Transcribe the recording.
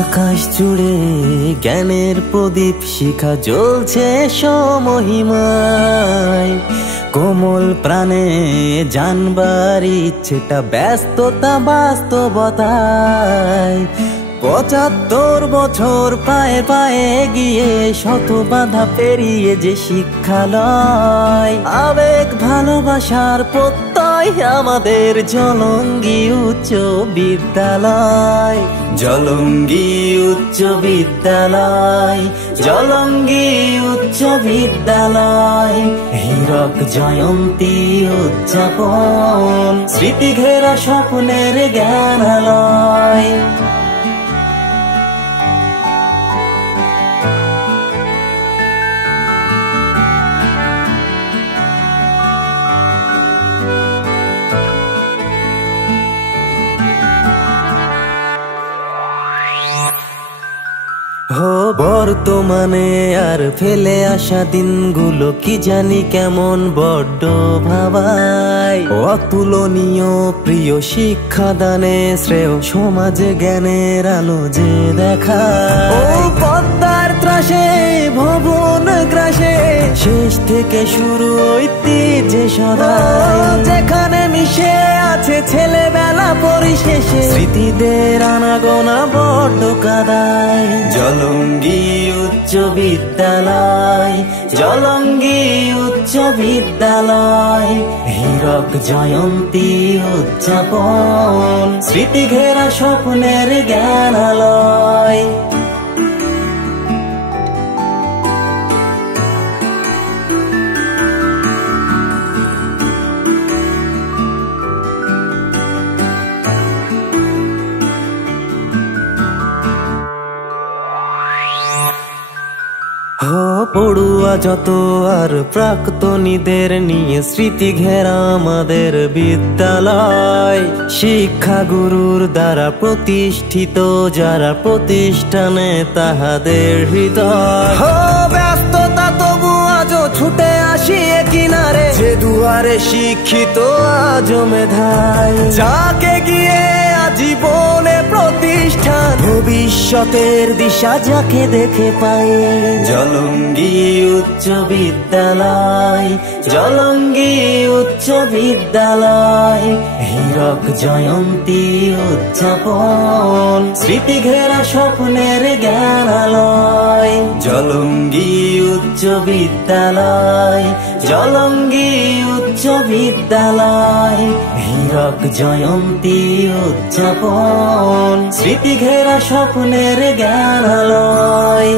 আকাশ জুড়ে জ্ঞানের প্রদীপ শিখা জ্বলছে সমহিমায়। কোমল প্রাণে জানবার ইচ্ছেটা ব্যস্ততা বাস্তবতায়। ৭৫ বছর পায়ে পায়ে গিয়ে শত বাধা পেরিয়ে যে শিক্ষালয়। আবেগ ভালোবাসার প্রত্যয় আমাদের জলঙ্গি উচ্চ বিদ্যালয়। জলঙ্গি উচ্চ বিদ্যালয়, জলঙ্গি উচ্চ বিদ্যালয়। হীরক জয়ন্তী উদযাপন, স্মৃতি ঘেরা স্বপ্নের জ্ঞানালয়। বর্তমানে আর ফেলে আসা দিনগুলো কি জানি কেমন বড্ড ভাবায়। অতুলনীয় প্রিয় শিক্ষাদানে শ্রেয় সমাজে জ্ঞানের আলো যে দেখায়। ও পদ্মার ত্রাসে ভবন গ্রাসে শেষ থেকে শুরু ঐতিহ্যে সদা। যেখানে মিশে আছে ছেলেবেলা পরিশেষে স্মৃতিদের আনাগোনা বড্ড কাদায়। জলঙ্গি উচ্চ বিদ্যালয়, জলঙ্গি উচ্চ বিদ্যালয়। হীরক জয়ন্তী উদযাপন, স্মৃতি ঘেরা স্বপ্নের জ্ঞানালয়। পড়ুয়া যত আর প্রাক্তনীদের নিয়ে স্মৃতি ঘেরা আমাদের বিদ্যালয়। শিক্ষাগুরুর দ্বারা প্রতিষ্ঠিত যারা প্রতিষ্ঠানে তাহাদের হৃদয়। ব্যস্ততা তবু আজও ছুটে আসি কিনারে, যে দুয়ারে শিক্ষিত আজও মেধায়। যাকে গিয়ে আজীবনে প্রতিষ্ঠান, ভবিষ্যতের দিশা যাকে দেখে পাই। জলঙ্গি উচ্চ বিদ্যালয়, জলঙ্গি উচ্চ বিদ্যালয়। হীরক জয়ন্তী উদযাপন, স্মৃতি ঘেরা স্বপ্নের জ্ঞানালয়। জলঙ্গি উচ্চ বিদ্যালয়, জলঙ্গি উচ্চ বিদ্যালয়। হীরক জয়ন্তী উদযাপন, স্মৃতি ঘেরা স্বপ্নের জ্ঞানালয়।